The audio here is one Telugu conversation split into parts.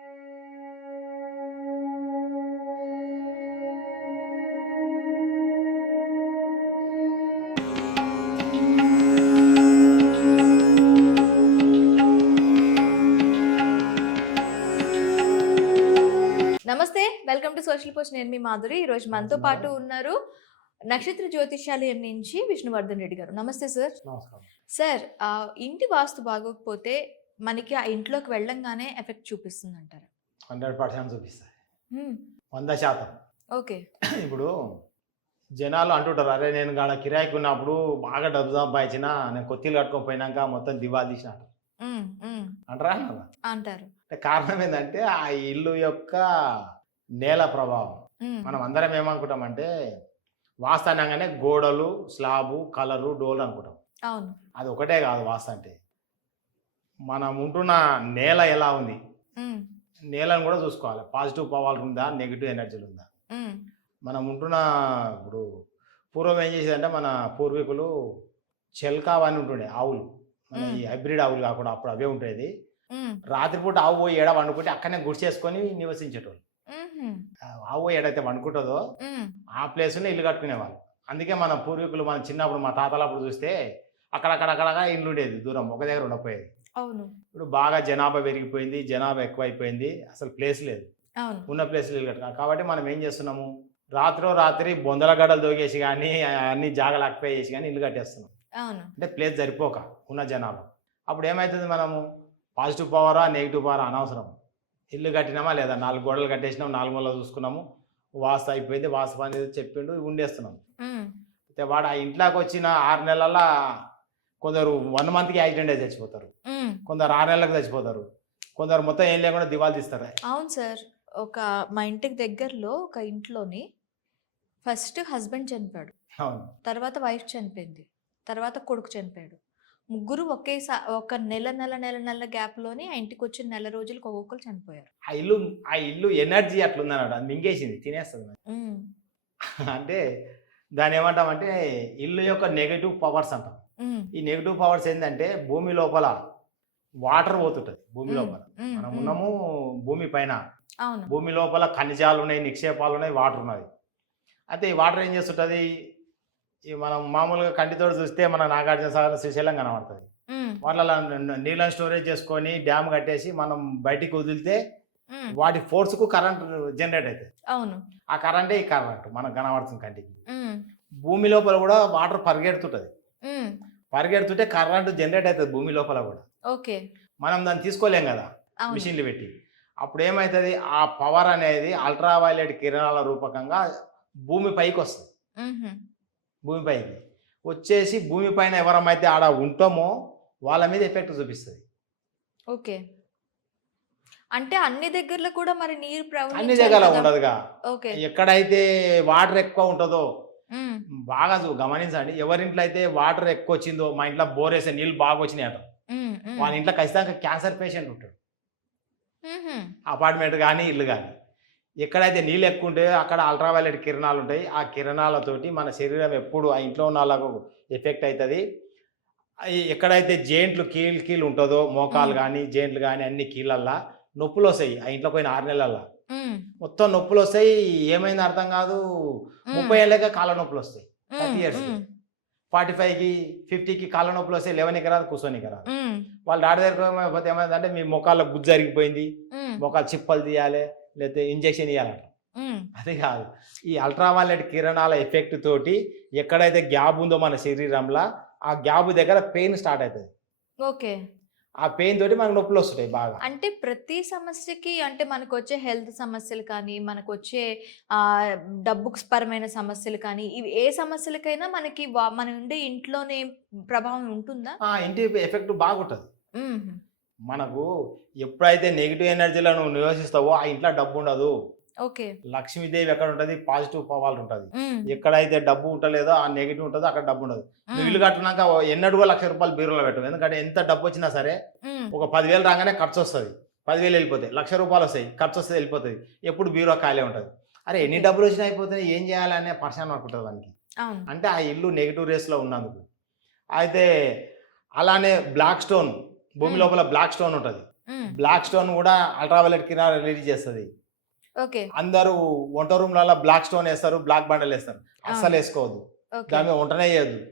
నమస్తే వెల్కమ్ టు సోషల్ పోస్ట్. నేను మీ మాధురి. ఈ రోజు మనతో పాటు ఉన్నారు నక్షత్ర జ్యోతిష్యాలయం నుంచి విష్ణువర్ధన్ రెడ్డి గారు. నమస్తే సార్. సార్ ఇంటి వాస్తు బాగోకపోతే మనకి ఆ ఇంట్లోకి వెళ్ళంగానే ఎఫెక్ట్ చూపిస్తుంది అంటారు హండ్రెడ్ పర్సెంట్ చూపిస్తాయి. వంద శాతం. ఓకే. ఇప్పుడు జనాలు అంటుంటారు అరే నేను గాడ కిరాయికి ఉన్నప్పుడు బాగా డబ్బు సంపాదించిన నేను కొత్తిలు కట్టుకొని పోయినాక మొత్తం దివాలు తీసిన. అంటారు. అంటారా. అంటే కారణం ఏంటంటే ఆ ఇల్లు యొక్క నేల ప్రభావం. మనం అందరం ఏమనుకుంటామంటే వాస్తు అనగానే గోడలు స్లాబు కలరు డోలు అనుకుంటాం. అవును. అది ఒకటే కాదు వాస్తు అంటే. మనం ఉంటున్న నేల ఎలా ఉంది? నేలను కూడా చూసుకోవాలి. పాజిటివ్ పవర్ ఉందా? నెగిటివ్ ఎనర్జీలు ఉందా? మనం ఉంటున్న ఇప్పుడు పూర్వం ఏం చేసేదంటే మన పూర్వీకులు చెల్కా అని ఉంటుండే ఆవులు. మన ఈ హైబ్రిడ్ ఆవులు కాకుండా అప్పుడు అవే ఉండేది. రాత్రిపూట ఆవు పోయి ఏడ వండుకుంటే అక్కడనే గుడిసేసుకొని నివసించేటోళ్ళు. ఆవు పోయి ఏడైతే వండుకుంటుందో ఆ ప్లేస్లో ఇల్లు కట్టుకునేవాళ్ళు. అందుకే మన పూర్వీకులు మన చిన్నప్పుడు మా తాతలప్పుడు చూస్తే అక్కడక్కడక్కడగా ఇల్లు ఉండేది. దూరం ఒక దగ్గర ఉండకపోయేది. అవును. ఇప్పుడు బాగా జనాభా పెరిగిపోయింది జనాభా ఎక్కువైపోయింది అసలు ప్లేస్ లేదు. ఉన్న ప్లేస్లు ఇల్లు కట్టుకున్నాం కాబట్టి మనం ఏం చేస్తున్నాము? రాత్రో రాత్రి బొందల గడలు దోగేసి కానీ అన్ని జాగాలు ఆక్యుపై చేసి కానీ ఇల్లు కట్టేస్తున్నాం. అంటే ప్లేస్ సరిపోక ఉన్న జనాభా. అప్పుడు ఏమవుతుంది మనము? పాజిటివ్ పవరా నెగిటివ్ పవరా అనవసరం. ఇల్లు కట్టినామా లేదా? నాలుగు గోడలు కట్టేసినాం నాలుగు మూలలో చూసుకున్నాము. వాస్తు అయిపోయింది వాస్తు పని ఏదో చెప్పిండు ఉండేస్తున్నాం. అయితే వాడు ఆ ఇంట్లోకి వచ్చిన ఆరు నెలల కొందరు వన్ మంత్కి యాక్సిడెంట్ అయి చచ్చిపోతారు. కొందరు ఆరు నెలలకు చచ్చిపోతారు. కొందరు మొత్తం ఏం లేకుండా దివాలు తీస్తారు. అవును సార్. ఒక మా ఇంటికి దగ్గరలో ఒక ఇంట్లోని ఫస్ట్ హస్బెండ్ చనిపోయాడు. అవును. తర్వాత వైఫ్ చనిపోయింది. తర్వాత కొడుకు చనిపోయాడు. ముగ్గురు ఒకేసారి ఒక నెల నెల నెల నెల గ్యాప్లోని ఆ ఇంటికి వచ్చిన నెల రోజులకు ఒక్కొక్కరు చనిపోయారు. ఆ ఇల్లు ఆ ఇల్లు ఎనర్జీ అట్లుందన్నాడు అది మింగేసింది తినేస్తుంది అంటే దాన్ని ఏమంటామంటే ఇల్లు యొక్క నెగిటివ్ పవర్స్ అంటాం. ఈ నెగిటివ్ పవర్స్ ఏంటంటే భూమి లోపల వాటర్ పోతుంటుంది భూమి లోపల. మనం. ఉన్నాము భూమి పైన. భూమి లోపల ఖనిజాలు ఉన్నాయి నిక్షేపాలు ఉన్నాయి వాటర్ ఉన్నది. అయితే ఈ వాటర్ ఏం చేస్తుంటుంది? ఈ మనం మామూలుగా కంటితో చూస్తే మన నాగార్జున సాగర్ శ్రీశైలం కనబడుతుంది. వాళ్ళ నీళ్ళని స్టోరేజ్ చేసుకొని డ్యామ్ కట్టేసి మనం బయటికి వదిలితే వాటి ఫోర్స్కు కరెంట్ జనరేట్ అవుతుంది అవును. ఆ కరెంటే ఈ కరెంట్ మనకు కనబడుతుంది కంటికి. భూమి లోపల కూడా వాటర్ పరిగెడుతుంటుంది. పరిగెడుతుంటే కరెంట్ జనరేట్ అవుతుంది భూమి లోపల కూడా. ఓకే. మనం దాన్ని తీసుకోలేం కదా మిషన్లు పెట్టి. అప్పుడు ఏమవుతుంది ఆ పవర్ అనేది అల్ట్రావైలెట్ కిరణాల రూపకంగా భూమి పైకి వస్తుంది. భూమి పైకి. వచ్చేసి భూమి పైన ఎవరమైతే ఆడ ఉంటామో వాళ్ళ మీద ఎఫెక్ట్ చూపిస్తుంది. ఓకే. అంటే అన్ని దగ్గరలో కూడా మరి నీరు అన్ని దగ్గర? ఉండదుగా. ఓకే. ఎక్కడైతే వాటర్ ఎక్కువ ఉంటుందో బాగా గమనించండి. ఎవరింట్లో అయితే వాటర్ ఎక్కువ వచ్చిందో మా ఇంట్లో బోర్ వేసే నీళ్ళు బాగా వచ్చినాయి అంట వాళ్ళ ఇంట్లో ఖచ్చితంగా క్యాన్సర్ పేషెంట్ ఉంటాడు. అపార్ట్మెంట్ కానీ ఇల్లు కానీ ఎక్కడైతే నీళ్ళు ఎక్కువ ఉంటాయో అక్కడ అల్ట్రావైలెట్ కిరణాలు ఉంటాయి. ఆ కిరణాలతోటి మన శరీరం ఎప్పుడు ఆ ఇంట్లో ఉన్న వాళ్ళకు ఎఫెక్ట్ అవుతుంది ఎక్కడైతే జెయింట్లు కీళ్ళు కీళ్ళు ఉంటుందో మోకాలు. కానీ జెయింట్లు కానీ అన్ని కీళ్ళల్లా నొప్పులు వస్తాయి ఆ ఇంట్లో పోయిన ఆరు నెలల్లో. మొత్తం నొప్పులు వస్తాయి ఏమైంది అర్థం కాదు. ముప్పై ఏళ్ళకే కాళ్ళ నొప్పులు వస్తాయి థర్టీ ఇయర్స్ ఫార్టీ ఫైవ్కి ఫిఫ్టీకి కాళ్ళ నొప్పులు వస్తాయి లెవెన్కి రాదు కూర్చోనికి రాదు వాళ్ళు డాక్టర్ దగ్గర పోతే ఏమైందంటే మీ మొక్కల్లో గుజ్జు జరిగిపోయింది. మొక్కలు చిప్పలు తీయాలి లేకపోతే ఇంజెక్షన్ ఇవ్వాలంట అది కాదు. ఈ అల్ట్రావైలెట్ కిరణాల ఎఫెక్ట్ తోటి ఎక్కడైతే గ్యాప్ ఉందో మన శరీరంలో ఆ గ్యాప్ దగ్గర పెయిన్ స్టార్ట్ అవుతుంది. ఓకే. ఆ పెయిన్ తోటి మనకు నొప్పులు వస్తుంటాయి బాగా. అంటే ప్రతి సమస్యకి అంటే మనకు వచ్చే హెల్త్ సమస్యలు కానీ మనకు వచ్చే ఆ, డబ్బుకు పరమైన సమస్యలు కానీ ఇవి ఏ సమస్యలకైనా మనకి మన ఉండే ఇంట్లోనే ప్రభావం ఉంటుందా? ఆ ఇంటి ఎఫెక్ట్ బాగుంటుంది. మనకు ఎప్పుడైతే నెగిటివ్ ఎనర్జీలో నువ్వు నివసిస్తావో ఆ ఇంట్లో డబ్బు ఉండదు. ఓకే. లక్ష్మీదేవి ఎక్కడ ఉంటుంది? పాజిటివ్ పవర్ ఉంటుంది. ఎక్కడైతే డబ్బు ఉంటలేదో ఆ నెగిటివ్ ఉంటుందో అక్కడ డబ్బు ఉండదు. నువ్వు ఇల్లు కట్టినాక ఎన్నడూ లక్ష రూపాయలు బీరులో పెట్టు ఎందుకంటే ఎంత డబ్బు వచ్చినా సరే ఒక పదివేలు రాగానే ఖర్చు వస్తుంది. పదివేలు వెళ్ళిపోతాయి. లక్ష రూపాయలు వస్తాయి. ఖర్చు వస్తుంది వెళ్ళిపోతుంది. ఎప్పుడు బీరో ఖాళీ ఉంటుంది. అరే ఎన్ని డబ్బులు వచ్చినా అయిపోతున్నాయి ఏం చేయాలనే పర్సన్ అనుకుంటుంది దానికి అంటే ఆ ఇల్లు నెగిటివ్ రేస్లో ఉన్నందుకు. అయితే అలానే బ్లాక్ స్టోన్ భూమి. లోపల బ్లాక్ స్టోన్ ఉంటుంది. బ్లాక్ స్టోన్ కూడా అల్ట్రావైలెట్ కిరణాలు రిలీజ్ చేస్తుంది. అందరూ వంట రూమ్లలో బ్లాక్ స్టోన్ వేస్తారు బ్లాక్ బండలు వేస్తారు. అస్సలు. వేసుకోవద్దు. దాని వంటనే చేయొద్దు.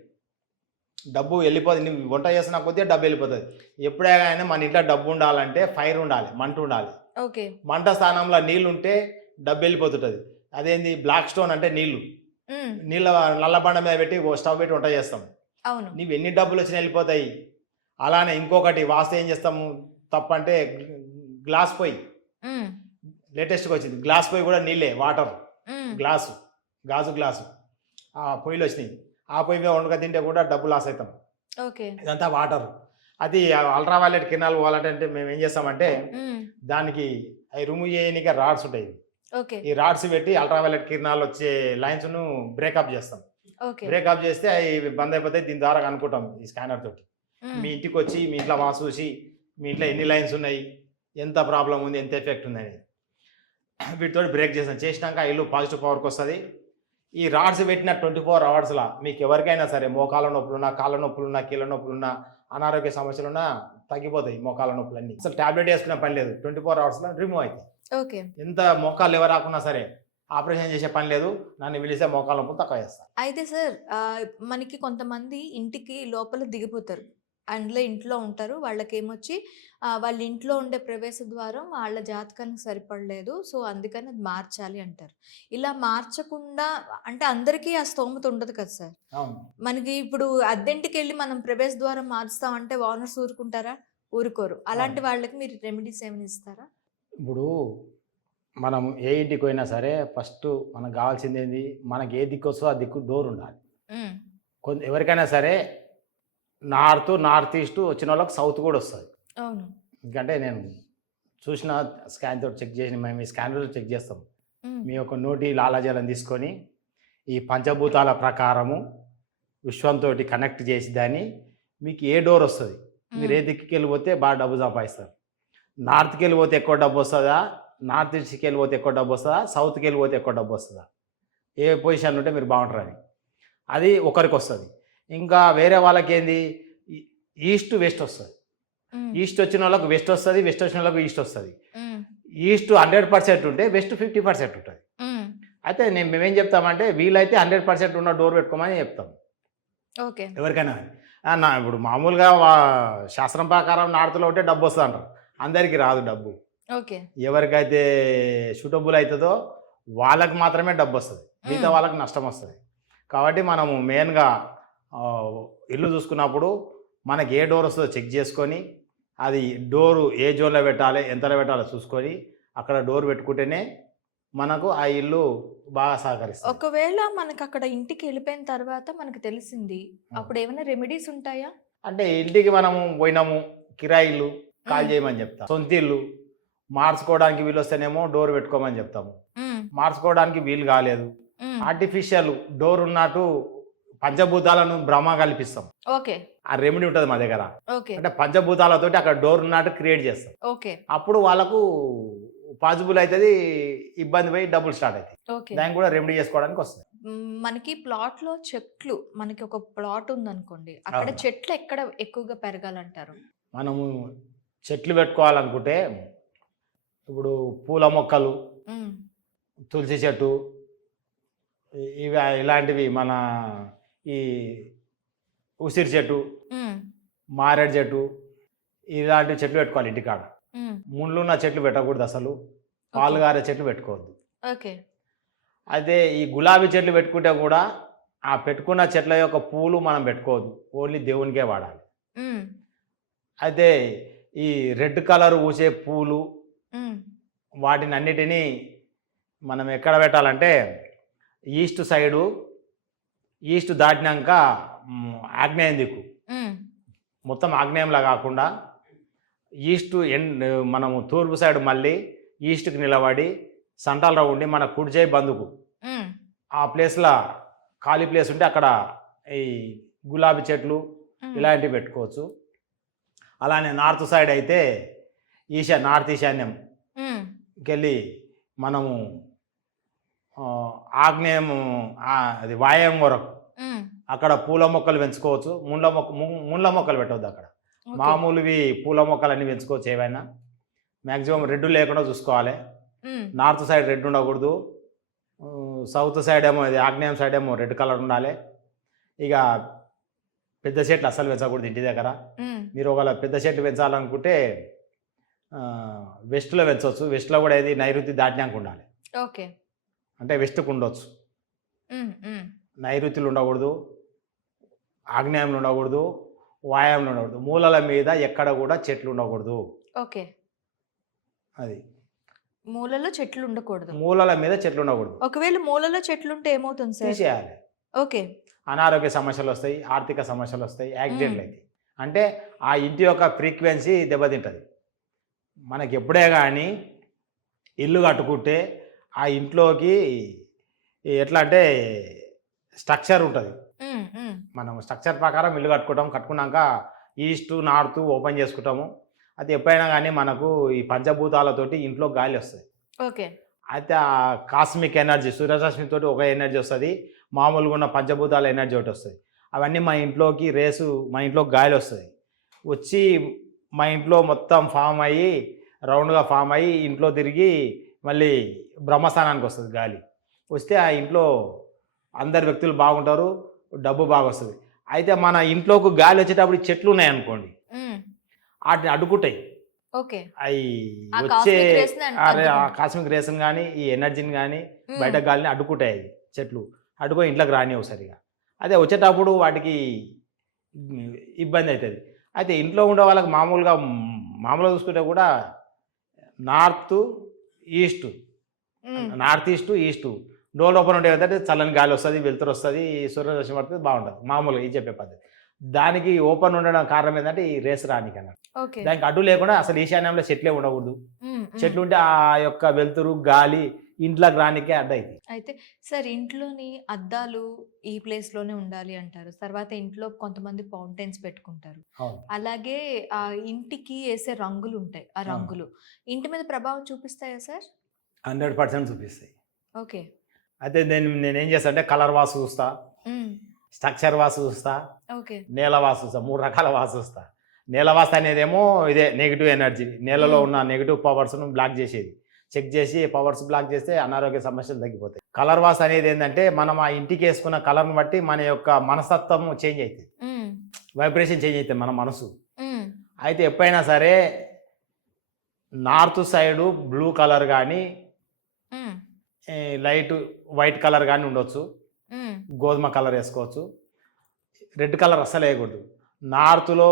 డబ్బు వెళ్ళిపోతుంది నువ్వు వంట చేస్తున్న కొద్దీ డబ్బు వెళ్ళిపోతుంది. ఎప్పుడైనా మన ఇంట్లో డబ్బు ఉండాలంటే ఫైర్ ఉండాలి మంట ఉండాలి. మంట స్థానంలో నీళ్ళు ఉంటే డబ్బు వెళ్ళిపోతుంటుంది. అదేంది? బ్లాక్ స్టోన్ అంటే నీళ్ళు. ఉమ్, నీళ్ళ నల్లబండ మీద పెట్టి స్టవ్ పెట్టి వంట చేస్తాం. అవును. నీవు ఎన్ని డబ్బులు వచ్చినా వెళ్ళిపోతాయి. అలానే ఇంకొకటి వాస్తు ఏం చేస్తాము? తప్పంటే గ్లాస్ పొయ్యి. ఉమ్, లేటెస్ట్గా వచ్చింది. గ్లాస్ పొయ్యి కూడా నీళ్ళే వాటర్ గ్లాసు గాజు గ్లాసు ఆ పొయ్యిలు వచ్చినాయి. ఆ పొయ్యి మీద వండుక తింటే కూడా డబ్బు లాస్ అవుతాం. ఓకే. ఇదంతా వాటర్ అది అల్ట్రావైలెట్ కిరణాలు పోవాలంటే మేము ఏం చేస్తామంటే దానికి అవి రిమూవ్ చేయడానికి రాడ్స్ ఉంటాయి. ఓకే. ఈ రాడ్స్ పెట్టి అల్ట్రావైలెట్ కిరణాలు వచ్చే లైన్స్ను బ్రేకప్ చేస్తాం. బ్రేకప్ చేస్తే అవి బంద్ అయిపోతాయి. దీని ద్వారా కనుక్కుంటాం ఈ స్కానర్ తోటి. మీ ఇంటికి వచ్చి మీ ఇంట్లో మా చూసి మీ ఇంట్లో ఎన్ని లైన్స్ ఉన్నాయి? ఎంత ప్రాబ్లం ఉంది? ఎంత ఎఫెక్ట్ ఉంది అని వీటితో బ్రేక్ చేస్తాం చేసినాక ఇల్లు పాజిటివ్ పవర్కి వస్తుంది ఈ రాడ్స్ పెట్టిన ట్వంటీ ఫోర్ అవర్స్లా మీకు ఎవరికైనా సరే మోకాల నొప్పులున్నా కాళ్ళ నొప్పులున్నా కీళ్ళ నొప్పులున్నా అనారోగ్య సమస్యలున్నా తగ్గిపోతాయి మోకాల నొప్పులన్నీ. అసలు టాబ్లెట్ వేసుకునే పని లేదు. ట్వంటీ ఫోర్ అవర్స్లో రిమూవ్ అవుతాయి ఓకే. ఎంత మోకాలు ఎవరు రాకున్నా సరే ఆపరేషన్ చేసే పని లేదు. నన్ను పిలిస్తే మోకాల నొప్పులు తక్కువ చేస్తాను అయితే సార్ మనకి కొంతమంది ఇంటికి లోపల దిగిపోతారు. అందులో ఇంట్లో ఉంటారు. వాళ్ళకి ఏమొచ్చి ఆ, వాళ్ళ ఇంట్లో ఉండే ప్రవేశ ద్వారం వాళ్ళ జాతకానికి సరిపడలేదు. సో అందుకని అది మార్చాలి అంటారు. ఇలా మార్చకుండా అంటే అందరికీ ఆ స్తోమత ఉండదు కదా సార్? మనకి ఇప్పుడు అద్దెంటికి వెళ్ళి మనం ప్రవేశ ద్వారం మార్చుతామంటే ఓనర్స్ ఊరుకుంటారా? ఊరుకోరు. అలాంటి వాళ్ళకి మీరు రెమెడీస్ ఏమైనా ఇస్తారా? ఇప్పుడు మనం ఏ ఇంటికి పోయినా సరే ఫస్ట్ మనకు కావాల్సింది ఏంది? మనకి ఏ దిక్కు వస్తుందో ఆ దిక్కు డోర్ ఉండాలి. కొంత ఎవరికైనా సరే నార్త్ నార్త్ ఈస్ట్ వచ్చిన వాళ్ళకి సౌత్ కూడా వస్తుంది. అవును. ఎందుకంటే నేను చూసిన స్కాన్ తోటి చెక్ చేసిన మేము ఈ స్కానర్ చెక్ చేస్తాం. మీ యొక్క నోటి లాలాజలం తీసుకొని ఈ పంచభూతాల ప్రకారము విశ్వంతో కనెక్ట్ చేసి దాన్ని మీకు ఏ డోర్ వస్తుంది? మీరు ఏ దిక్కుకి వెళ్ళిపోతే బాగా డబ్బు సంపాదిస్తారు. నార్త్కి వెళ్ళిపోతే ఎక్కువ డబ్బు వస్తుందా? నార్త్ ఈస్ట్కి వెళ్ళిపోతే ఎక్కువ డబ్బు వస్తుందా? సౌత్కి వెళ్ళిపోతే ఎక్కువ డబ్బు వస్తుందా? ఏ పొజిషన్ ఉంటే మీరు బాగుంటారని. అది ఒకరికి వస్తుంది. ఇంకా వేరే వాళ్ళకి ఏంది ఈస్ట్ వెస్ట్ వస్తుంది. ఈస్ట్ వచ్చిన వాళ్ళకి వెస్ట్ వస్తుంది వెస్ట్ వచ్చిన వాళ్ళకి ఈస్ట్ వస్తుంది. ఈస్ట్ హండ్రెడ్ పర్సెంట్ ఉంటే వెస్ట్ ఫిఫ్టీ పర్సెంట్ ఉంటుంది. అయితే నేను మేమేం చెప్తామంటే వీలైతే హండ్రెడ్ పర్సెంట్ ఉన్న డోర్ పెట్టుకోమని చెప్తాం. ఓకే. ఎవరికైనా నా ఇప్పుడు మామూలుగా శాస్త్రం ప్రకారం నార్త్లో ఉంటే డబ్బు వస్తుంది అంటారు అందరికీ రాదు డబ్బు. ఓకే. ఎవరికైతే సూటబుల్ అవుతుందో వాళ్ళకి మాత్రమే డబ్బు వస్తుంది. మిగతా. వాళ్ళకి నష్టం వస్తుంది. కాబట్టి మనము మెయిన్గా ఇల్లు చూసుకున్నప్పుడు మనకి ఏ డోర్ వస్తుందో చెక్ చేసుకొని అది డోరు ఏ జోన్లో పెట్టాలి ఎంతలో పెట్టాలో చూసుకొని అక్కడ డోర్ పెట్టుకుంటేనే మనకు ఆ ఇల్లు బాగా సహకరిస్తుంది. ఒకవేళ మనకు అక్కడ ఇంటికి వెళ్ళిపోయిన తర్వాత మనకు తెలిసింది అప్పుడు ఏమైనా రెమెడీస్ ఉంటాయా? అంటే ఇంటికి మనము పోయినాము కిరాయి ఇల్లు కాల్. చేయమని చెప్తాం. సొంత ఇల్లు మార్చుకోవడానికి వీలు వస్తేనేమో డోర్ పెట్టుకోమని చెప్తాము. మార్చుకోవడానికి వీలు కాలేదు. ఆర్టిఫిషియల్ డోర్ ఉన్నట్టు పంచభూతాలను భ్రమ కల్పిస్తాం. ఓకే. ఆ రెమెడీ ఉంటుంది మా దగ్గర. ఓకే. అంటే పంచభూతాలతోటి అక్కడ డోర్ ఉన్నట్టు క్రియేట్ చేస్తాం. ఓకే. అప్పుడు వాళ్ళకు పాసిబుల్ అవుతుంది ఇబ్బంది పోయి డబ్బులు స్టార్ట్ అవుతాయి ఓకే. దానికి కూడా రెమెడీ చేసుకోవడానికి వస్తుంది. మనకి ప్లాట్లో చెట్లు మనకి ఒక ప్లాట్ ఉందనుకోండి అక్కడ అవును. చెట్లు ఎక్కడ ఎక్కువగా పెరగాలంటారు? మనము చెట్లు పెట్టుకోవాలనుకుంటే ఇప్పుడు పూల మొక్కలు ఉమ్, తులసి చెట్టు ఇవి ఇలాంటివి మన ఈ ఉసిరి చెట్టు మారేడు చెట్టు ఇలాంటి చెట్లు పెట్టుకోవాలి ఇంటికాడ ముళ్ళున్న చెట్లు పెట్టకూడదు అసలు. పాలు గారే చెట్లు పెట్టుకోవద్దు. ఓకే. అయితే ఈ గులాబీ చెట్లు పెట్టుకుంటే కూడా ఆ పెట్టుకున్న చెట్ల యొక్క పూలు మనం పెట్టుకోవద్దు. ఓన్లీ దేవునికే వాడాలి. అయితే ఈ రెడ్ కలర్ పూసే పూలు వాటిని అన్నిటినీ మనం ఎక్కడ పెట్టాలంటే ఈస్ట్ సైడు ఈస్ట్ దాటినాక ఆగ్నేయం దిక్కు. మొత్తం ఆగ్నేయంలా కాకుండా ఈస్ట్ ఎన్ మనము తూర్పు సైడ్ మళ్ళీ ఈస్ట్కి నిలబడి సంటాలరా ఉండి మన కుడి చేయి బందుకు ఆ ప్లేస్లో ఖాళీ ప్లేస్ ఉంటే అక్కడ ఈ గులాబీ చెట్లు ఇలాంటివి పెట్టుకోవచ్చు. అలానే నార్త్ సైడ్ అయితే ఈశా నార్త్ ఈశాన్యం వెళ్ళి మనము ఆగ్నేయం ఆ, అది వాయం వరకు ఉమ్, అక్కడ పూల మొక్కలు పెంచుకోవచ్చు. ముళ్ళ మొక్క ము- ముళ్ళ మొక్కలు పెట్టవద్దు అక్కడ. మామూలువి పూల మొక్కలు అన్ని పెంచుకోవచ్చు ఏవైనా. మ్యాక్సిమం రెడ్ లేకుండా చూసుకోవాలి. నార్త్ సైడ్ రెడ్ ఉండకూడదు. సౌత్ సైడ్ ఏమో ఇది ఆగ్నేయం సైడ్ ఏమో రెడ్ కలర్ ఉండాలి. ఇక పెద్ద చెట్లు అస్సలు పెంచకూడదు ఇంటి దగ్గర. మీరు ఒకవేళ పెద్ద చెట్లు పెంచాలనుకుంటే వెస్ట్లో పెంచవచ్చు వెస్ట్లో కూడా ఏది నైరుతి దాటినాక ఉండాలి. ఓకే. అంటే వెస్ట్కు ఉండొచ్చు. నైరుతులు ఉండకూడదు ఆగ్నేయంలో ఉండకూడదు వాయంలో ఉండకూడదు. మూలల మీద ఎక్కడ కూడా చెట్లు ఉండకూడదు. ఓకే. అది. మూలలో చెట్లు ఉండకూడదు. మూలల మీద చెట్లు ఉండకూడదు. ఒకవేళ మూలలో చెట్లు ఉంటే ఏమవుతుంది సార్? తీసేయాలి. ఓకే. అనారోగ్య సమస్యలు వస్తాయి ఆర్థిక సమస్యలు వస్తాయి యాక్సిడెంట్లు. అవుతాయి అంటే ఆ ఇంటి యొక్క ఫ్రీక్వెన్సీ దెబ్బతింటుంది. మనకి ఎప్పుడే కానీ ఇల్లు కట్టుకుంటే ఆ ఇంట్లోకి ఎట్లా అంటే స్ట్రక్చర్ ఉంటుంది. మనం స్ట్రక్చర్ ప్రకారం ఇల్లు కట్టుకుంటాం. కట్టుకున్నాక ఈస్ట్ నార్త్ ఓపెన్ చేసుకుంటాము. అది ఎప్పుడైనా కానీ మనకు ఈ పంచభూతాలతోటి ఇంట్లో గాలి వస్తుంది. ఓకే. అయితే ఆ కాస్మిక్ ఎనర్జీ సూర్యరశ్మితోటి ఒక ఎనర్జీ వస్తుంది. మామూలుగా ఉన్న పంచభూతాల ఎనర్జీ ఒకటి వస్తుంది. అవన్నీ మా ఇంట్లోకి రేసు మా ఇంట్లో గాలి వస్తుంది. వచ్చి మా ఇంట్లో మొత్తం ఫామ్ అయ్యి రౌండ్గా ఫామ్ అయ్యి ఇంట్లో తిరిగి మళ్ళీ బ్రహ్మస్థానానికి వస్తుంది గాలి. వస్తే ఆ ఇంట్లో అందరు వ్యక్తులు బాగుంటారు డబ్బు బాగా వస్తుంది. అయితే మన ఇంట్లోకి గాలి వచ్చేటప్పుడు చెట్లు ఉన్నాయనుకోండి ఉమ్, వాటిని అడ్డుకుంటాయి. ఓకే. అవి వచ్చే. కాస్మిక్ రేస్ని కానీ ఈ ఎనర్జీని కానీ బయట గాలిని అడ్డుకుంటాయి చెట్లు. అడ్డుకొని ఇంట్లోకి రానివ్వు సరిగా. అదే వచ్చేటప్పుడు వాటికి ఇబ్బంది అవుతుంది అయితే ఇంట్లో ఉండే వాళ్ళకి మామూలుగా మామూలుగా చూసుకుంటే కూడా north east. North east east. Door open ఉంటే ఏంటంటే చల్లని గాలి వస్తుంది వెలుతురు వస్తుంది సూర్యరశ్మి పడుతుంది బాగుంటుంది. మామూలుగా ఈ చెప్పే పద్ధతి. దానికి ఓపెన్ ఉండడం కారణం ఏంటంటే ఈ రేస్ రానికి అన్నట్టు ఓకే. దానికి అడ్డు లేకుండా అసలు ఈశాన్యంలో చెట్లే ఉండకూడదు. చెట్లు ఉంటే ఆ యొక్క వెలుతురు గాలి ఇంట్లోకి రానికే అడ్డైంది అయితే సార్ ఇంట్లోని అద్దాలు ఈ ప్లేస్లోనే ఉండాలి అంటారు. తర్వాత ఇంట్లో కొంతమంది ఫౌంటైన్స్ పెట్టుకుంటారు. అలాగే ఆ ఇంటికి వేసే రంగులు ఉంటాయి. ఆ. రంగులు ఇంటి మీద ప్రభావం చూపిస్తాయా సార్? హండ్రెడ్ పర్సెంట్ చూపిస్తాయి. ఓకే. అయితే నేను నేనేం చేస్తా అంటే కలర్ వాసు చూస్తా. స్ట్రక్చర్ వాసు చూస్తా. ఓకే. నేల వాసు చూస్తా. మూడు రకాల వాసు చూస్తా. నేల వాస్తు అనేదేమో ఇదే నెగిటివ్ ఎనర్జీ. నేలలో. ఉన్న నెగిటివ్ పవర్స్ను బ్లాక్ చేసేది. చెక్ చేసి పవర్స్ బ్లాక్ చేస్తే అనారోగ్య సమస్యలు తగ్గిపోతాయి. కలర్ వాస్ అనేది ఏంటంటే మనం ఆ ఇంటికి వేసుకున్న కలర్ని బట్టి మన యొక్క మనస్తత్వం చేంజ్ అవుతుంది వైబ్రేషన్ చేంజ్ అవుతుంది మన మనసు. అయితే ఎప్పుడైనా సరే నార్త్ సైడు బ్లూ కలర్ కానీ లైట్ వైట్ కలర్ కానీ ఉండొచ్చు. గోధుమ కలర్ వేసుకోవచ్చు. రెడ్ కలర్ అస్సలు వేయకూడదు. నార్త్లో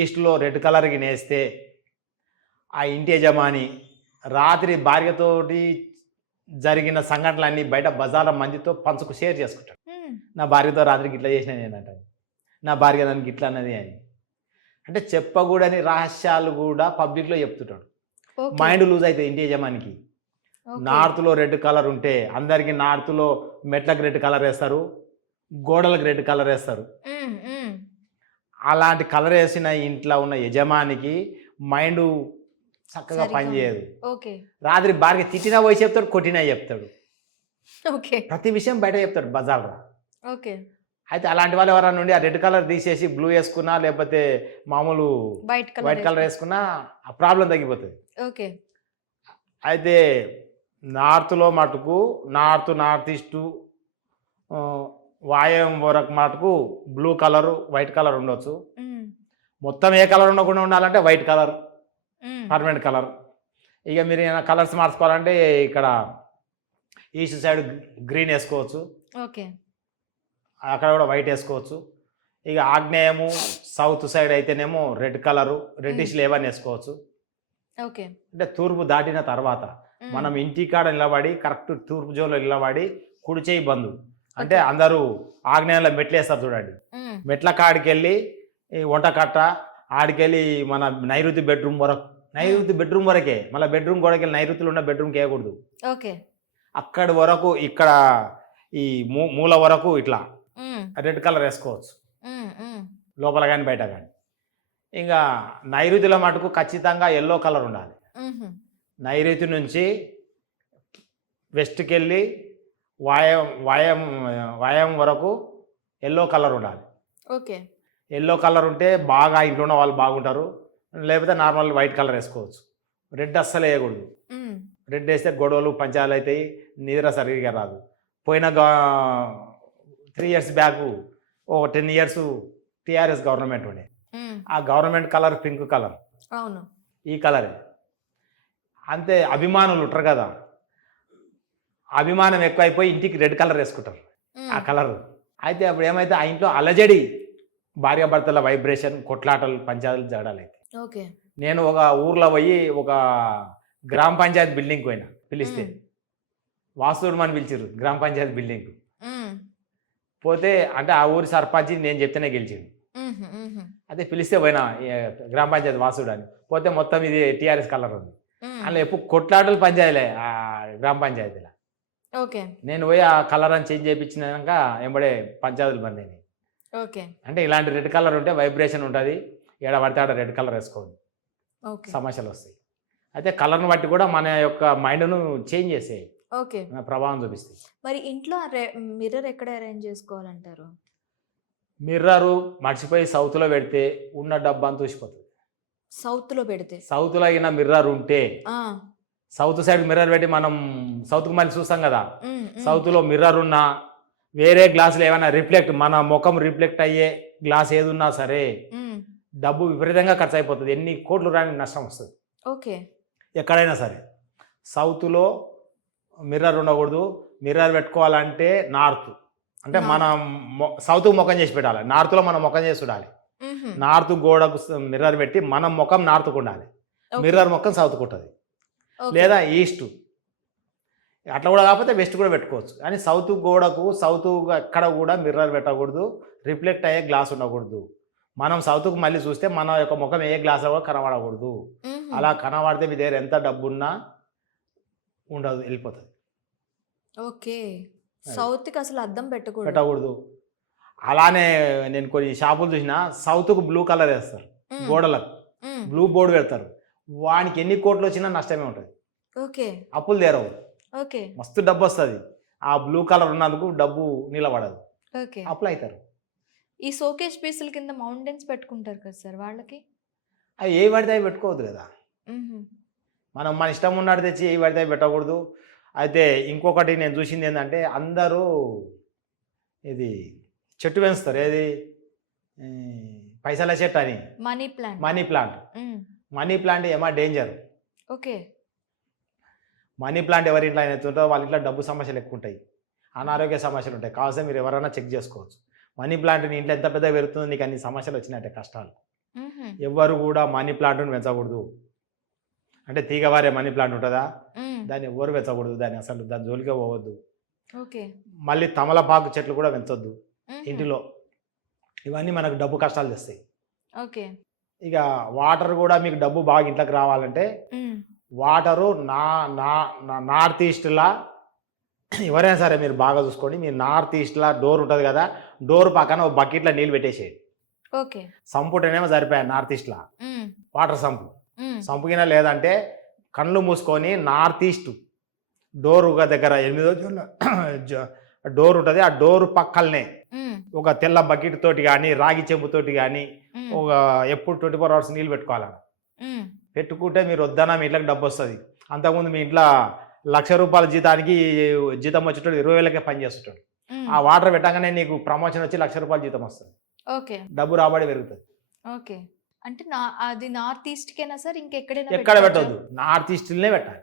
ఈస్ట్లో రెడ్ కలర్కి నేస్తే ఆ ఇంటి యజమాని రాత్రి భార్యతోటి జరిగిన సంఘటనలన్నీ బయట బజార్ల మందితో పంచుకు షేర్ చేసుకుంటాడు. నా భార్యతో రాత్రికి ఇట్లా చేసిన నేను నా భార్య దానికి ఇట్లా అన్నది అని. అంటే చెప్పకూడని రహస్యాలు కూడా పబ్లిక్లో చెప్తుంటాడు. మైండ్ లూజ్ అవుతుంది ఇంటి యజమానికి. నార్త్లో రెడ్ కలర్ ఉంటే అందరికి నార్త్లో మెట్లకు రెడ్ కలర్ వేస్తారు గోడలకు రెడ్ కలర్ వేస్తారు. అలాంటి కలర్ వేసిన ఇంట్లో ఉన్న యజమానికి మైండ్ చక్కగా పనిచేయదు ఓకే. రాత్రి భార్య తిట్టినా పోయి చెప్తాడు కొట్టినా చెప్తాడు. ఓకే. ప్రతి విషయం బయట చెప్తాడు బజార్లో. ఓకే. అయితే అలాంటి వాళ్ళు ఎవరైనా నుండి ఆ రెడ్ కలర్ తీసేసి బ్లూ వేసుకున్నా లేకపోతే మామూలు వైట్ కలర్ వేసుకున్నా ఆ ప్రాబ్లం తగ్గిపోతుంది. ఓకే. అయితే నార్త్లో మటుకు నార్త్ నార్త్ ఈస్టు వాయం వరకు మటుకు బ్లూ కలరు వైట్ కలర్ ఉండొచ్చు. మొత్తం ఏ కలర్ ఉండకుండా ఉండాలంటే వైట్ కలర్. పర్మనెంట్ కలర్ ఇక మీరు ఏమైనా కలర్స్ మార్చుకోవాలంటే ఇక్కడ ఈస్ట్ సైడ్ గ్రీన్ వేసుకోవచ్చు. ఓకే. అక్కడ కూడా వైట్ వేసుకోవచ్చు. ఇక ఆగ్నేయము సౌత్ సైడ్ అయితేనేమో రెడ్ కలరు రెడ్డిష్ లేవని వేసుకోవచ్చు. ఓకే. అంటే తూర్పు దాటిన తర్వాత మనం ఇంటికాడ నిలబడి కరెక్ట్ తూర్పు జోన్లో నిలబడి కుడి చేయి బంధు అంటే. అందరూ ఆగ్నేయంలో మెట్లు వేస్తారు చూడండి. మెట్ల కాడికి వెళ్ళి ఈ వంట కట్ట ఆడికెళ్ళి మన నైరుతి బెడ్రూమ్ వరకు నైరుతి బెడ్రూమ్ వరకే మళ్ళీ బెడ్రూమ్ వెళ్ళి నైరుతిలో ఉన్న బెడ్రూమ్కి వేయకూడదు ఓకే. అక్కడి వరకు ఇక్కడ ఈ మూ మూల వరకు ఇట్లా రెడ్ కలర్ వేసుకోవచ్చు. లోపల కానీ బయట కానీ ఇంకా నైరుతిలో మటుకు ఖచ్చితంగా ఎల్లో కలర్ ఉండాలి. నైరుతి నుంచి వెస్ట్కి వెళ్ళి వాయం వాయం వాయం వరకు ఎల్లో కలర్ ఉండాలి. ఓకే. ఎల్లో కలర్ ఉంటే బాగా ఇంట్లో ఉన్న వాళ్ళు బాగుంటారు. లేకపోతే నార్మల్ వైట్ కలర్ వేసుకోవచ్చు. రెడ్ అస్సలు వేయకూడదు. రెడ్ వేస్తే గొడవలు పంచాలు అవుతాయి. నిద్ర సరిగ్గా రాదు. పోయిన త్రీ ఇయర్స్ బ్యాక్ ఒక టెన్ ఇయర్స్ టీఆర్ఎస్ గవర్నమెంట్ ఉండే. ఆ గవర్నమెంట్ కలర్ పింక్ కలర్. అవును. ఈ కలరే. అంతే అభిమానులు ఉంటారు కదా. అభిమానం ఎక్కువైపోయి ఇంటికి రెడ్ కలర్ వేసుకుంటారు. ఆ కలర్. అయితే అప్పుడు ఏమైతే ఆ ఇంట్లో అలజడి భార్యాభర్తల వైబ్రేషన్ కొట్లాటలు పంచాయతీలు అయితే ఓకే. నేను ఒక ఊర్లో పోయి ఒక గ్రామ పంచాయతీ బిల్డింగ్ పోయినా పిలిస్తే. అని పిలిచారు గ్రామ పంచాయతీ బిల్డింగ్. పోతే అంటే ఆ ఊరి సర్పంచ్ నేను చెప్తేనే గెలిచిండు. అదే పిలిస్తే పోయినా గ్రామ పంచాయతీ వాసుడు అని పోతే మొత్తం ఇది టీఆర్ఎస్ కలర్ ఉంది. అందులో ఎప్పుడు కొట్లాటలు పంచాయతీలే ఆ గ్రామ పంచాయతీలో. ఓకే. నేను పోయి ఆ కలర్ అని చేంజ్ చేయించినాక ఎంబడే పంచాయతీలు బంద్ అయినాయి ఓకే. అంటే ఇలాంటి రెడ్ కలర్ ఉంటే వైబ్రేషన్ ఉంటుంది. ఏడ పడితే ఆడ రెడ్ కలర్ వేసుకోవద్దు ఓకే. సమస్యలు వస్తాయి. అయితే కలర్ని బట్టి కూడా మన యొక్క మైండ్ను చేంజ్ చేసేయి ఓకే. ప్రభావం చూపిస్తాయి. మరి ఇంట్లో మిర్రర్ ఎక్కడ అరేంజ్ చేసుకోవాలంటారు? మిర్రరు మర్చిపోయి సౌత్లో పెడితే ఉన్న డబ్బా అంతా చూసిపోతుంది సౌత్లో పెడితే? సౌత్లో అయిన మిర్రర్ ఉంటే సౌత్ సైడ్ మిర్రర్ పెట్టి మనం సౌత్కి మళ్ళీ చూస్తాం కదా? సౌత్లో మిర్రర్ ఉన్నా వేరే గ్లాసులు ఏమైనా రిఫ్లెక్ట్ మన ముఖం రిఫ్లెక్ట్ అయ్యే గ్లాస్ ఏది ఉన్నా సరే డబ్బు విపరీతంగా ఖర్చు అయిపోతుంది ఎన్ని కోట్లు రాని నష్టం వస్తుంది. ఓకే. ఎక్కడైనా సరే సౌత్లో మిర్రర్ ఉండకూడదు. మిర్రర్ పెట్టుకోవాలంటే నార్త్. అంటే. మనం సౌత్ ముఖం చేసి పెట్టాలి. నార్త్లో మనం ముఖం చేసి ఉండాలి నార్త్ గోడకు మిర్రర్ పెట్టి మనం ముఖం నార్త్కు ఉండాలి. మిర్రర్ ముఖం సౌత్కు ఉంటుంది. లేదా ఈస్ట్. అట్లా కూడా కాకపోతే వెస్ట్ కూడా పెట్టుకోవచ్చు. కానీ సౌత్ గోడకు సౌత్ ఎక్కడ కూడా మిర్రర్ పెట్టకూడదు. రిఫ్లెక్ట్ అయ్యే గ్లాస్ ఉండకూడదు. మనం సౌత్కు మళ్ళీ చూస్తే మన యొక్క ముఖం ఏ గ్లాస్లో కూడా కనబడకూడదు. అలా కనబడితే మీ దగ్గర ఎంత డబ్బు ఉన్నా ఉండదు వెళ్ళిపోతుంది. ఓకే. అది. సౌత్కి అసలు అద్దం పెట్టకూడదు. పెట్టకూడదు. అలానే నేను కొన్ని షాపులు చూసిన సౌత్కు బ్లూ కలర్ వేస్తారు. గోడలకు. బ్లూ బోర్డు పెడతారు. వానికి ఎన్ని కోట్లు వచ్చినా నష్టమే ఉంటుంది. ఓకే. అప్పులు తీరవు. ఓకే. మస్తు డబ్బు వస్తుంది. ఆ బ్లూ కలర్ ఉన్నందుకు డబ్బు నిలబడదు. ఓకే. అప్పులు అవుతారు ఈ సోకేష్ పీసుల కింద మౌంటైన్స్ పెట్టుకుంటారు కదా సార్ వాళ్ళకి? అవి ఏ పడితే అవి పెట్టుకోవద్దు కదా. మనం మన ఇష్టం ఉన్నట్టు తెచ్చి ఏ పడితే పెట్టకూడదు. అయితే ఇంకొకటి నేను చూసింది ఏంటంటే అందరూ ఇది చెట్టు పెంచుతారు. ఏది? పైసల చెట్టు అని. Money plant. Money plant. Money plant ఏమో డేంజర్. ఓకే. మనీ ప్లాంట్ ఎవరి ఇంట్లో అయినా ఎత్తుంటారో వాళ్ళ ఇంట్లో డబ్బు సమస్యలు ఎక్కువ ఉంటాయి. అనారోగ్య సమస్యలు ఉంటాయి. కావాల్సిన మీరు ఎవరైనా చెక్ చేసుకోవచ్చు. మనీ ప్లాంట్ నీ ఇంట్లో ఎంత పెద్ద పెరుగుతుందో నీకు అన్ని సమస్యలు వచ్చినట్టే కష్టాలు. ఉహుం, ఎవ్వరు కూడా మనీ ప్లాంట్ను పెంచకూడదు అంటే తీగవారే మనీ ప్లాంట్ ఉంటుందా? దాన్ని ఎవ్వరు పెంచకూడదు దాన్ని అసలు దాని జోలికే పోవద్దు. మళ్ళీ తమలపాకు చెట్లు కూడా పెంచొద్దు ఇంటిలో. ఇవన్నీ మనకు డబ్బు కష్టాలు తెస్తాయి. ఓకే. ఇక వాటర్ కూడా మీకు డబ్బు బాగా ఇంట్లోకి రావాలంటే వాటరు నా నా నార్త్ ఈస్ట్లా. ఎవరైనా సరే మీరు బాగా చూసుకోండి. మీరు నార్త్ ఈస్ట్లా డోర్ ఉంటుంది కదా డోర్ పక్కన ఒక బకెట్లో నీళ్ళు పెట్టేసేయండి. ఓకే. సంపుటనేమో సరిపోయాయి నార్త్ ఈస్ట్లా. Water sump. సంపుకినా లేదంటే కళ్ళు మూసుకొని నార్త్ ఈస్ట్ డోర్ ఒక దగ్గర ఎనిమిదో జ- డోర్ ఉంటుంది. ఆ డోర్ పక్కలనే ఒక తెల్ల బకెట్ తోటి కానీ రాగి చెంబుతోటి కానీ ఉమ్, ఒక ఎప్పుడు ట్వంటీ ఫోర్ అవర్స్ నీళ్ళు పెట్టుకోవాలని ఉమ్, పెట్టుకుంటే మీరు వద్దన్నా మీ ఇంట్లోకి డబ్బు వస్తుంది. అంతకుముందు మీ ఇంట్లో లక్ష రూపాయల జీతానికి జీతం వచ్చేటోడు ఇరవై వేలకే పని చేస్తుంటాడు. ఆ వాటర్ పెట్టగానే నీకు ప్రమోషన్ వచ్చి లక్ష రూపాయల జీతం వస్తుంది. ఓకే. డబ్బు రాబడి పెరుగుతుంది. ఓకే. అంటే నా అది నార్త్ ఈస్ట్ కేనా సార్ ఇంకెక్కడైనా ఎక్కడ? పెట్టొద్దు. నార్త్ ఈస్ట్లనే పెట్టాలి.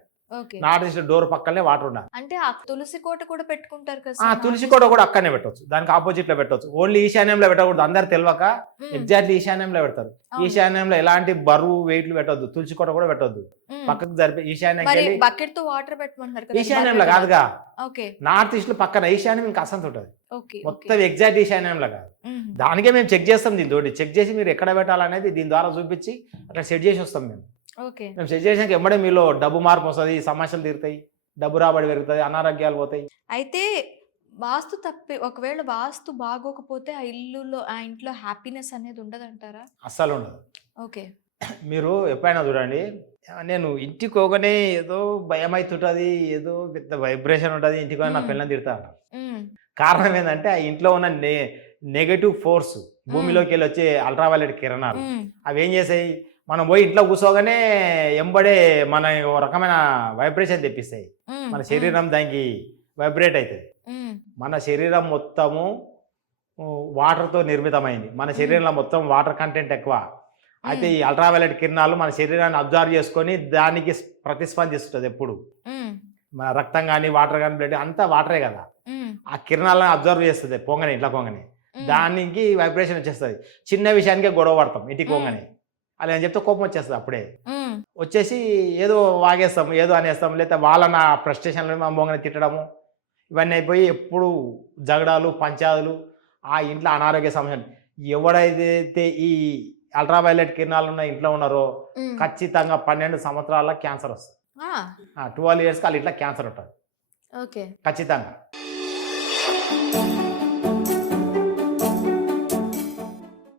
నార్త్ ఈస్ట్ డోర్ పక్కనే వాటర్ ఉండాలి. అంటే ఆ తులసి కోట కూడా పెట్టుకుంటారు కదా తులసి కోట? కూడా అక్కడనే పెట్టవచ్చు దానికి ఆపోజిట్లో పెట్టవచ్చు ఓన్లీ ఈశాన్యంలో పెట్టకూడదు. అందరు తెలియక ఎగ్జాక్ట్లీ ఈశాన్యంలో పెడతారు. ఈశాన్యంలో ఎలాంటి బరువు వెయిట్లు పెట్టొద్దు. తులసి కోట కూడా పెట్టొద్దు. పక్కకు జరిపి వెళ్ళి బకెట్తో వాటర్ పెట్టమంటారు ఈశాన్యంలో. కాదుగా. నార్త్ ఈస్ట్లో పక్కన ఈశాన్యం ఇంకా అసంత ఉంటుంది. మొత్తం ఎగ్జాక్ట్ ఈశాన్యంలో కాదు. దానికే మేము చెక్ చేస్తాం దీని తోటి చెక్ చేసి మీరు ఎక్కడ పెట్టాలనేది దీని ద్వారా చూపించి అట్లా సెట్ చేసి వస్తాం మేము. మేము సెట్ చేసాక ఎమ్మడే మీలో డబ్బు మార్పు వస్తుంది సమస్యలు తీరుతాయి డబ్బు రాబడి పెరుగుతుంది అనారోగ్యాలు పోతాయి. అయితే వాస్తు తప్పి ఒకవేళ వాస్తు బాగోకపోతే ఆ ఇల్లులో ఆ ఇంట్లో హ్యాపీనెస్ అనేది ఉండదంటారా? అస్సలు ఉండదు. ఓకే. మీరు ఎప్పుడైనా చూడండి నేను ఇంటికి పోగానే ఏదో భయం అవుతుంటుంది ఏదో పెద్ద వైబ్రేషన్ ఉంటుంది ఇంటికి నా మ్మ్. పిల్లల్ని తిడతా కారణం ఏంటంటే ఆ ఇంట్లో ఉన్న నె నెగటివ్ ఫోర్స్ భూమిలోకి వెళ్ళి వచ్చే అల్ట్రావైలెట్ కిరణాలు. అవి ఏం చేసాయి? మనం పోయి ఇంట్లో కూర్చోగానే ఎంబడే మన రకమైన వైబ్రేషన్ తెప్పిస్తాయి. మన శరీరం దానికి వైబ్రేట్ అవుతుంది మన శరీరం మొత్తము వాటర్తో నిర్మితమైంది. మన శరీరంలో మొత్తం వాటర్ కంటెంట్ ఎక్కువ. అయితే ఈ అల్ట్రావైలెట్ కిరణాలు మన శరీరాన్ని అబ్జర్వ్ చేసుకొని దానికి ప్రతిస్పందిస్తుంది ఎప్పుడు. మన రక్తం కానీ వాటర్ కానీ బ్లడ్ అంతా వాటరే కదా. ఆ కిరణాలను అబ్జర్వ్ చేస్తుంది పొంగని ఇంట్లో పొంగని. దానికి వైబ్రేషన్ వచ్చేస్తుంది. చిన్న విషయానికే గొడవ పడతాం ఇంటికి పొంగని. అలా అని చెప్తే కోపం వచ్చేస్తుంది అప్పుడే. వచ్చేసి ఏదో వాగేస్తాం ఏదో అనేస్తాం లేదా వాళ్ళ నా ఫ్రస్ట్రేషన్లో మా మొంగని తిట్టడము. ఇవన్నీ అయిపోయి ఎప్పుడు జగడాలు పంచాదులు ఆ ఇంట్లో అనారోగ్య సమస్యలు. ఎవడైతే ఈ అల్ట్రావైలెట్ కిరణాలు ఉన్న ఇంట్లో ఉన్నారో. ఖచ్చితంగా పన్నెండు సంవత్సరాల క్యాన్సర్ వస్తుంది. ట్వెల్వ్ ఇయర్స్కి వాళ్ళ ఇంట్లో క్యాన్సర్ ఉంటుంది. ఓకే. ఖచ్చితంగా.